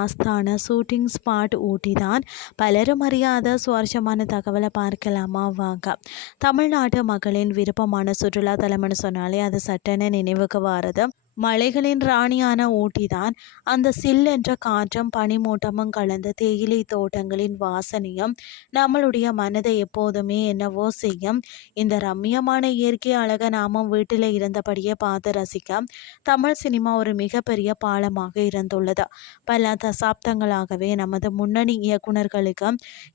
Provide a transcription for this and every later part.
ஆஸ்தான shooting spot ஊட்டி தான். பலரும் அறியாத சுவாரஸ்யமான தகவலை பார்க்கலாமா வாங்க. தமிழ்நாட்டு மக்களின் விருப்பமான சுற்றுலா தலம்னு சொன்னாலே அது சட்டென நினைவுக்கு வாரது மலைகளின் ராணியான ஊட்டி தான். அந்த சில்லென்ற காற்றும் பனிமூட்டமும் கலந்த தேயிலை தோட்டங்களின் வாசனையும் நம்மளுடைய மனதை எப்போதுமே என்னவோ செய்யும். இந்த ரம்மியமான இயற்கை அழகை நாமும் வீட்டில் இருந்தபடியே பார்த்து ரசிக்க தமிழ் சினிமா ஒரு மிகப்பெரிய பாலமாக இருந்துள்ளது. பல தசாப்தங்களாகவே நமது முன்னணி இயக்குனர்களுக்கு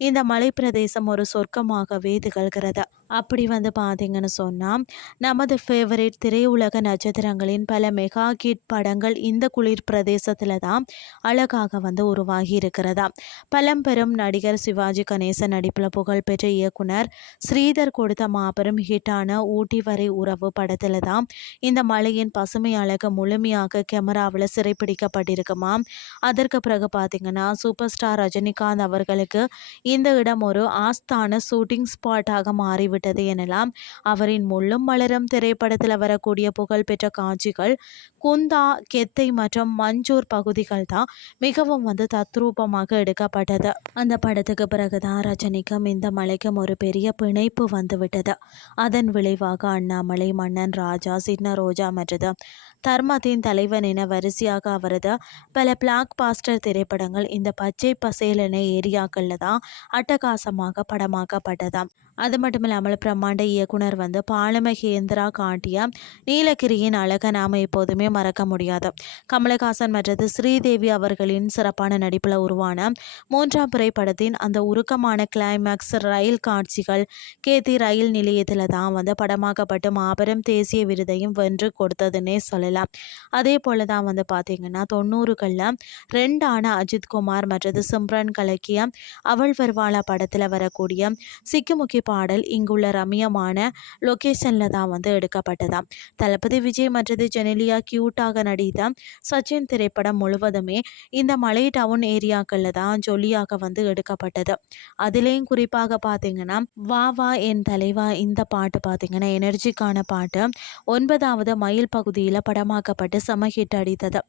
இந்த மலை பிரதேசம் ஒரு சொர்க்கமாகவே திகழ்கிறது. அப்படி பார்த்தீங்கன்னு சொன்னால் நமது ஃபேவரட் திரையுலக நட்சத்திரங்களின் பல மெகா கிட் படங்கள் இந்த குளிர் பிரதேசத்தில் தான் அழகாக உருவாகி இருக்கிறதா. பழம்பெரும் நடிகர் சிவாஜி கணேசன் நடிப்பில் புகழ்பெற்ற இயக்குனர் ஸ்ரீதர் கொடுத்த மாபெரும் ஹிட்டான ஊட்டி வரை உறவு படத்தில் தான் இந்த மலையின் பசுமை அழகு முழுமையாக கேமராவில் சிறைப்பிடிக்கப்பட்டிருக்குமா. அதற்கு பிறகு பார்த்தீங்கன்னா சூப்பர் ஸ்டார் ரஜினிகாந்த் அவர்களுக்கு இந்த இடம் ஒரு ஆஸ்தான ஷூட்டிங் ஸ்பாட்டாக மாறிவிட்டது எனலாம். அவரின் முள்ளும் மலரும் திரைப்படத்தில் வரக்கூடிய புகழ்பெற்ற காட்சிகள் குந்தா, கெத்தை மற்றும் மஞ்சூர் பகுதிகள் தான் மிகவும் தத்ரூபமாக எடுக்கப்பட்டது. அந்த படத்துக்கு பிறகுதான் ரஜினிக்கும் இந்த மலைக்கும் ஒரு பெரிய பிணைப்பு வந்துவிட்டது. அதன் விளைவாக அண்ணாமலை, மன்னன் ராஜா, சின்ன ரோஜா மற்றும் தர்மத்தின் தலைவன் என வரிசையாக அவரது பல பிளாக் பாஸ்டர் திரைப்படங்கள் இந்த பச்சை பசேலென ஏரியாக்களில் தான் அட்டகாசமாக படமாக்கப்பட்டதாம். அது மட்டும் இல்லாமல் பிரம்மாண்ட இயக்குனர் பாலமகேந்திரா காட்டிய நீலகிரியின் அழகை நாம் எப்போதுமே மறக்க முடியாது. கமலஹாசன் மற்றும் ஸ்ரீதேவி அவர்களின் சிறப்பான நடிப்பில் உருவான 3ஆம் பிறை படத்தின் அந்த உருக்கமான கிளைமேக்ஸ் ரயில் காட்சிகள் கேத்தி ரயில் நிலையத்தில் தான் படமாக்கப்பட்டு மாபெரும் தேசிய விருதையும் வென்று கொடுத்ததுன்னே சொல்லலாம். அதே போல தான் பார்த்தீங்கன்னா 90களில் 2ஆன அஜித்குமார் மற்றும் சிம்ரன் கலக்கிய அவள் வருவாளா படத்தில் வரக்கூடிய சிக்குமுக்கி பாடல் இங்குள்ள ரம்மியமான லொகேஷனில் தான் எடுக்கப்பட்டதாம். தளபதி விஜய் மற்றும் ஜெனிலியா கியூட்டாக நடித்த சச்சின் திரைப்படம் முழுவதுமே இந்த மலை டவுன் ஏரியாக்களில் தான் ஜொலியாக எடுக்கப்பட்டது. அதுலேயும் குறிப்பாக பார்த்தீங்கன்னா வா வா என் தலைவா இந்த பாட்டு பார்த்தீங்கன்னா எனர்ஜிக்கான பாட்டு 9வது மைல் பகுதியில் படமாக்கப்பட்டு செம ஹிட் அடித்தது.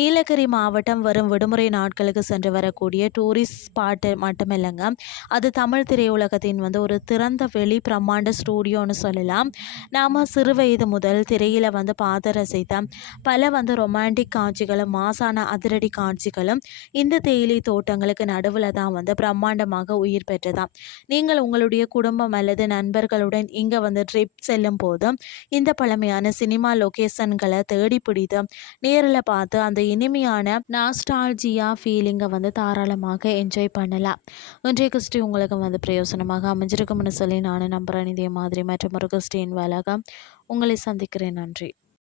நீலகிரி மாவட்டம் வரும் விடுமுறை நாட்களுக்கு சென்று வரக்கூடிய டூரிஸ்ட் ஸ்பாட்டு மட்டுமில்லைங்க, அது தமிழ் திரையுலகத்தின் ஒரு திறந்த வெளி பிரம்மாண்ட ஸ்டூடியோன்னு சொல்லலாம். நாம் சிறு வயது முதல் திரையில் பார்த்து ரசித்த பல ரொமான்டிக் காட்சிகளும் மாசான அதிரடி காட்சிகளும் இந்த தேயிலை தோட்டங்களுக்கு நடுவில் தான் பிரம்மாண்டமாக உயிர் பெற்றதாம். நீங்கள் உங்களுடைய குடும்பம் அல்லது நண்பர்களுடன் இங்கே ட்ரிப் செல்லும் போது இந்த பழமையான சினிமா லொகேஷன்களை தேடி பிடித்து நேரில் பார்த்து அந்த இனிமையான நாஸ்டால்ஜியா ஃபீலிங்கை தாராளமாக என்ஜாய் பண்ணலாம். இன்றைய கிறிஸ்டி உங்களுக்கு பிரயோசனமாக அமைஞ்சிருக்கும்னு சொல்லி நான் நம்புகிறேன். இதே மாதிரி மற்றும் ஒரு கிறிஸ்டின் வேலையாக உங்களை சந்திக்கிறேன். நன்றி.